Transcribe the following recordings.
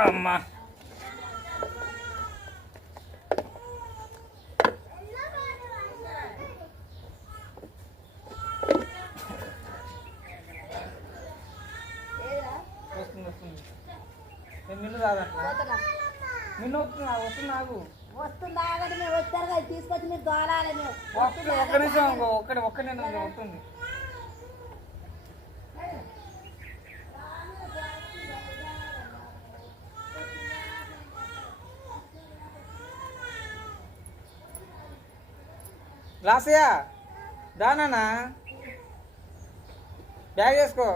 అమ్మా వస్తుంది వస్తుంది నిన్ను రాదట్లా నిన్ను వస్తుంది నాకు వస్తుందా మేము వచ్చారు కదా తీసుకొచ్చి మీరు దోలాలి ఒక్క నిమిషం ఒక్క నేను వస్తుంది లాసయ్యా దానా బ్యాగ్ వేసుకో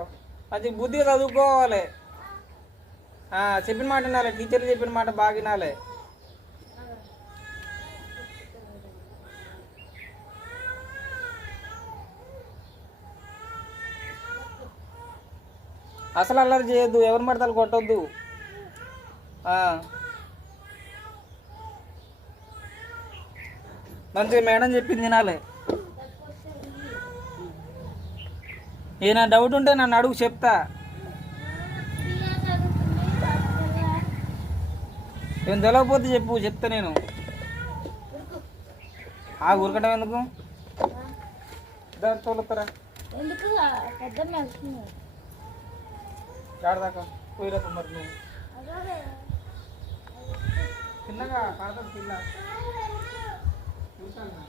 అది బుద్ధిగా చదువుకోవాలి చెప్పిన మాట వినాలి టీచర్లు చెప్పిన మాట బాగా వినాలి అసలు అల్లరి చేయొద్దు ఎవరి మడతలు కొట్టొద్దు మంచిగా మేడం చెప్పింది తినాలి ఏదైనా డౌట్ ఉంటే నన్ను అడుగు చెప్తా ఏం తెలియకపోతే చెప్పు చెప్తా నేను ఉరకటం ఎందుకు తోలుతారా దాకా పోయిరా మరి నువ్వు చిన్నగా పాత పిల్ల చూసాను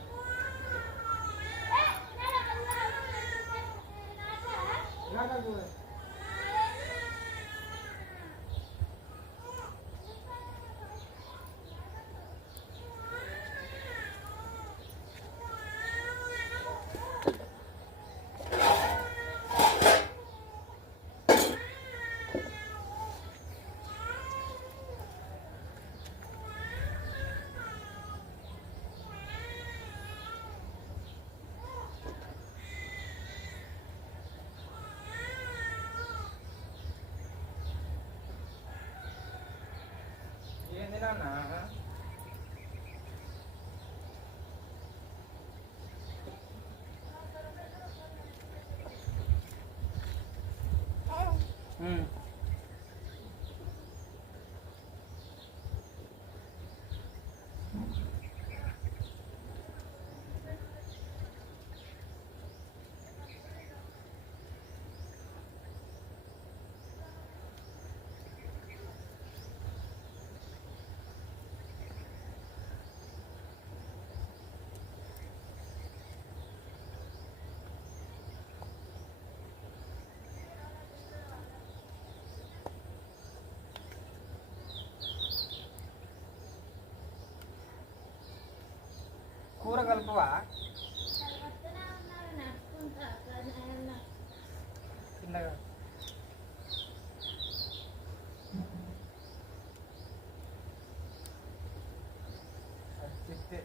ఏందినా కూర కలుపువా చిన్నగా చెప్తే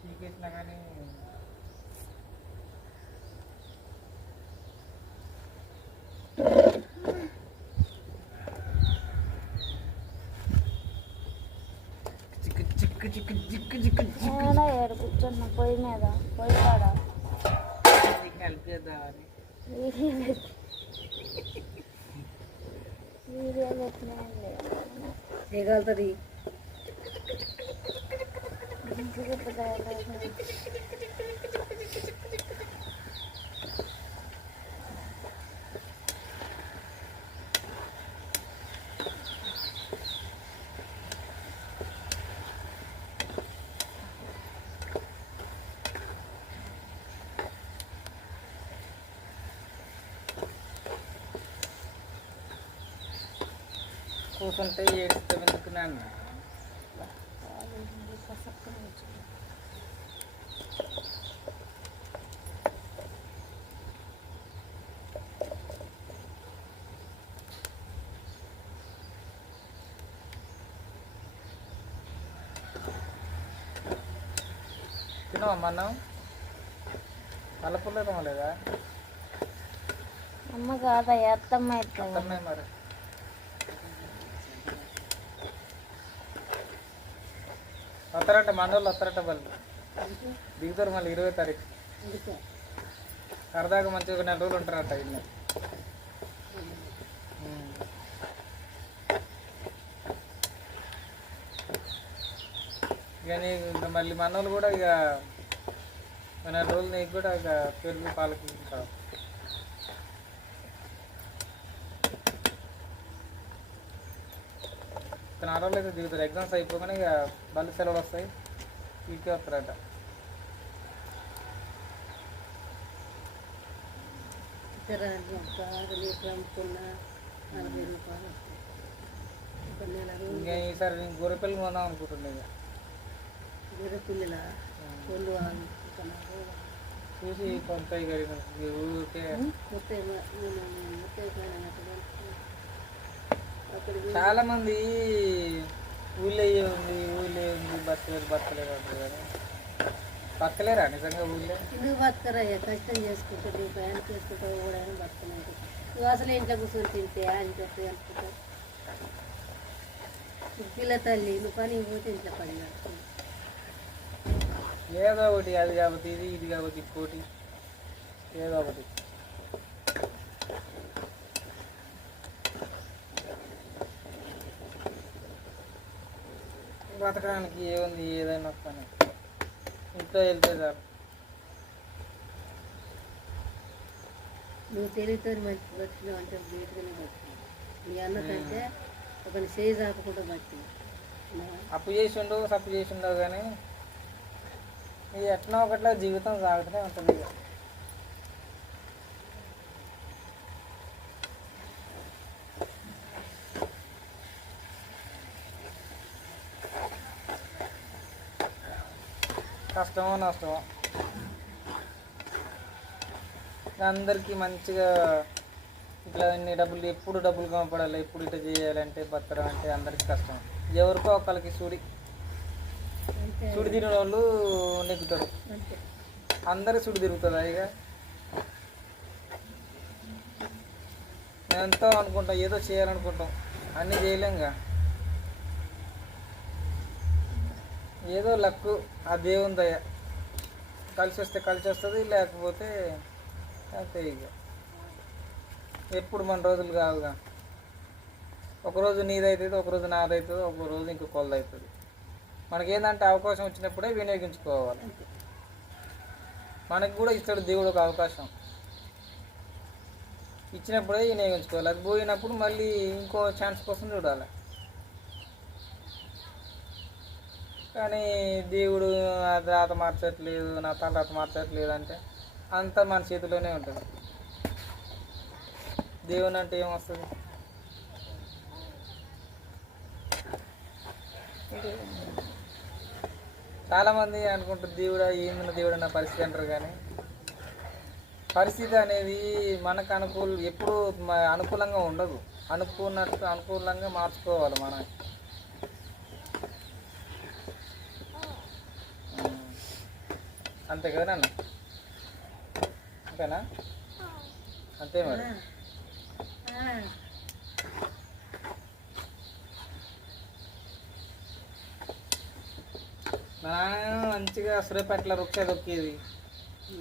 చీకేసినా కానీ కూర్చున్న పొయ్యి మీద పొయ్యి కాడ కలిపేద్దామని వీడియో పెట్టినాయండి చేయగలుగుతుంది కూర్చుంటే ఏడుస్తాం ఎందుకున్నాను తినవా మనం కలపలేదు లేదా అమ్మ కాదా అత్తమ్మ అత్తమ్మే మరి వస్తారంట మండలు వస్తారంట వాళ్ళు దిగుతారు మళ్ళీ 20వ తారీఖు సరదాగా మంచిగా 4 రోజులు ఉంటారంట ఇల్లు ఇక నీకు ఇంకా మళ్ళీ మనోళ్ళు కూడా ఇక 4 రోజులు నీకు కూడా ఇక పెరుగు పాలకి ఉంటావు. ఇక 4 రోజులు అయితే దిగుతారు. ఎగ్జామ్స్ అయిపోగానే ఇక బల్లి సెలవులు వస్తాయి, ఇంటికి వస్తారట. ఇతర లీటర్ అమ్ముకున్న 40 రూపాయలు వస్తాయి. ఒక నెల రోజులు ఇంకా ఈసారి నేను గొర్రె పిల్లలు కొందాం అనుకుంటున్నా. ఇక గొర్రె పిల్లల ఒళ్ళు అమ్ముకున్నారు. చూసి కొంత ఇక ఊరికే చాలా మంది ఊళ్ళో ఉంది బతకలేరు అంటారు కదా. బతకలేరా నిజంగా ఊళ్ళో? ఎందుకు బతకరయ్యా? కష్టం చేసుకుంటాడు, ప్రయాణం చేసుకుంటా కూడా బతకలేదు. నువ్వు అసలు ఇంట్లో కూర్చొని తింటే అని చెప్పి అనుకుంటా. పిల్ల తల్లి నువ్వు పని పోతే ఇంట్లో పని నడుస్తుంది. ఏదో ఒకటి, అది కాబట్టి ఇది కాబట్టి ఇంకోటి ఏదో ఒకటి. బతకడానికి ఏముంది, ఏదైనా పని ఇంట్లో వెళ్తే చాలు. నువ్వు తెలివితో మంచి బతికినావు అంటే బయటగానే బతికినావు. నీ అన్నకంటే ఒకరిని చేయి చాపకుండా బతికినావు. అప్పు చేసిండవు కానీ ఇది ఎట్లా ఒకట్లా జీవితం సాగుతూనే ఉంటుంది. ఇక కష్టమో నష్టమో అందరికీ మంచిగా ఇట్లా అన్ని ఎప్పుడు డబ్బులు కనపడాలి, ఎప్పుడు ఇట్లా చేయాలంటే బతకడం అంటే అందరికీ కష్టం. ఎవరికో ఒకరికి సుడి తిరిగిన వాళ్ళు నెగ్గుతారు. అందరికి సుడి తిరుగుతుందా? ఇక మేము ఎంతో అనుకుంటాం, ఏదో చేయాలనుకుంటాం, అన్నీ చేయలేంగా. ఏదో లక్కు, ఆ దేవుని దయ. కలిసి వస్తే కలిసి వస్తుంది, లేకపోతే అంతే. ఇక ఎప్పుడు మన రోజులు కావుగా. ఒకరోజు నీదవుతుంది, ఒకరోజు నాదవుతుంది, ఒకరోజు ఇంకో కొలది అవుతుంది. మనకేందంటే అవకాశం వచ్చినప్పుడే వినియోగించుకోవాలి. మనకు కూడా ఇస్తాడు దేవుడు ఒక అవకాశం, ఇచ్చినప్పుడే వినియోగించుకోవాలి. అది పోయినప్పుడు మళ్ళీ ఇంకో ఛాన్స్ కోసం చూడాలి. కానీ దేవుడు నా రాత మార్చట్లేదు, నా తలరాత మార్చట్లేదు అంటే అంతా మన చేతిలోనే ఉంటుంది. దేవుని అంటే ఏమొస్తుంది? చాలామంది అనుకుంటారు దేవుడా ఏందన్న దేవుడు అన్న పరిస్థితి అంటారు. కానీ పరిస్థితి అనేది మనకు ఎప్పుడు అనుకూలంగా ఉండదు. అనుకూలంగా మార్చుకోవాలి మనం. అంతే కదా అన్న? అంతేనా? అంతే మరి. మా నాన్న మంచిగా సూర్యాపేటలో రుక్సా దొక్కేది.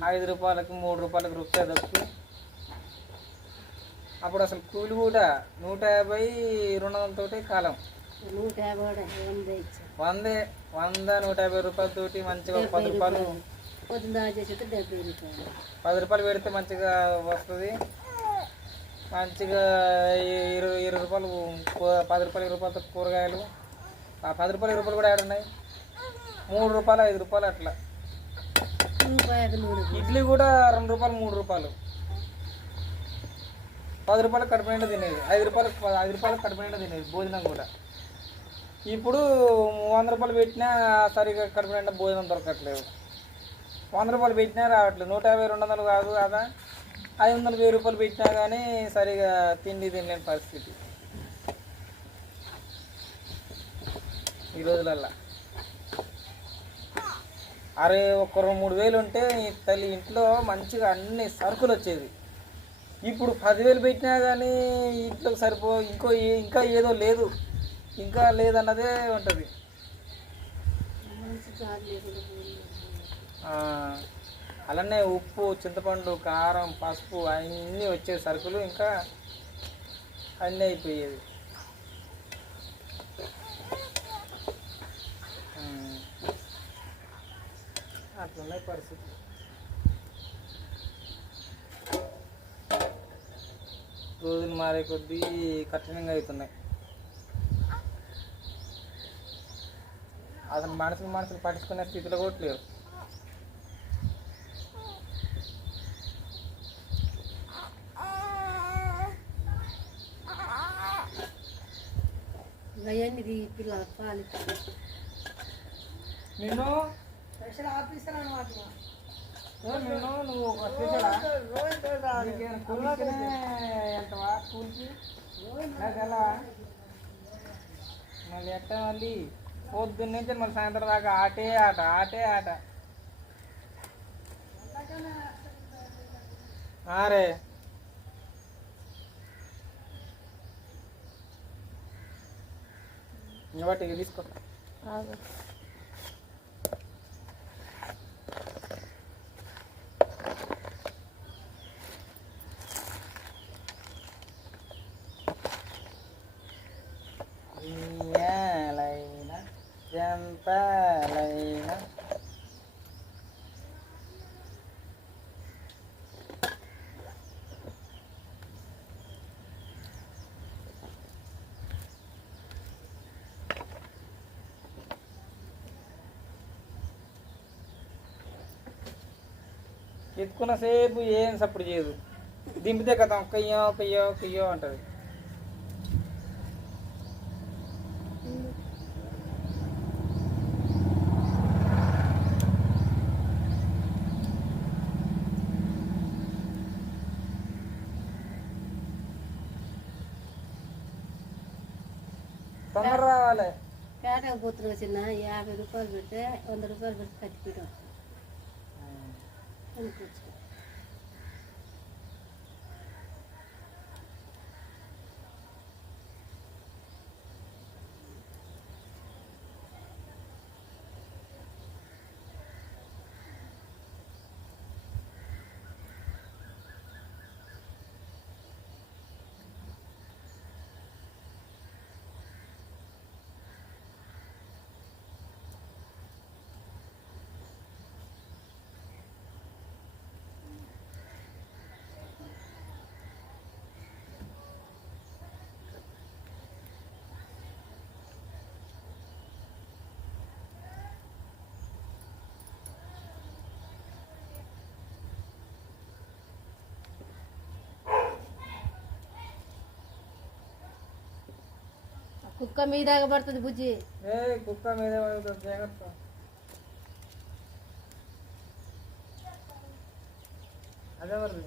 5 రూపాయలకి 3 రూపాయలకి రుక్సా దొక్కి అప్పుడు అసలు కూలి కూడా 150, 200 తోటి కాలం. 100, 150 రూపాయలతోటి మంచిగా 10 రూపాయలు 10 రూపాయలు పెడితే మంచిగా వస్తుంది. మంచిగా 20 రూపాయలు 10 రూపాయలు 20 రూపాయలతో కూరగాయలు. ఆ 10 రూపాయలు 20 రూపాయలు కూడా ఏడున్నాయి. 3 రూపాయలు 5 రూపాయలు అట్లా. ఇడ్లీ కూడా 2 రూపాయలు 3 రూపాయలు. 10 రూపాయలకు కడుపు నిండా తినేది. 5 రూపాయలకు కడుపు నిండా తినేది భోజనం కూడా. ఇప్పుడు 100 రూపాయలు పెట్టినా సరిగా కడుపు నిండా భోజనం దొరకట్లేదు. 100 రూపాయలు పెట్టినా రావట్లేదు. 150, 200 కాదు కదా, 500, 1000 రూపాయలు పెట్టినా కానీ సరిగా తిండి తినలేని పరిస్థితి ఈ రోజులల్లో. అరే ఒక 2-3 వేలు ఉంటే తల్లి ఇంట్లో మంచిగా అన్ని సరుకులు వచ్చేది. ఇప్పుడు 10,000 పెట్టినా కానీ ఇంట్లోకి ఇంకా ఏదో లేదు, ఇంకా లేదన్నదే ఉంటుంది. అలానే ఉప్పు, చింతపండు, కారం, పసుపు అన్నీ వచ్చే సరుకులు ఇంకా అన్నీ అయిపోయేది. అట్లున్నాయి పరిస్థితి. రోజులు మారే కొద్దీ కఠినంగా అవుతున్నాయి. అసలు మనుషులు పట్టించుకునే స్థితిలో కూడా లేరు. అవన్నీ పిల్లల పాలు నిన్ను స్పెషల్ ఆఫీసర్ అనమాట నిన్ను నువ్వు స్పెషలా కూలికి ఎంతవా కూలికి నాకు ఎలా మళ్ళీ ఎట్టా మళ్ళీ పొద్దున్న నుంచి మళ్ళీ సాయంత్రం దాకా ఆటే ఆట ఆరే ఇంకటి తీసుకో. ఇయ్యాలైనా జంపాలైనా ఎత్తుకున్న సేపు ఏం సప్పుడు చేయదు. దింపితే కదా కయ్యో అంటది. తొందర రావాలి. పేటకు పోతున్నా చిన్న 50 రూపాయలు పెడితే 100 రూపాయలు పెడితే కట్టిపీయడం అనుకోవచ్చు. కుక్క మీద పడుతుంది బుజ్జి. కుక్క మీద జాగ్రత్త. అదే మరి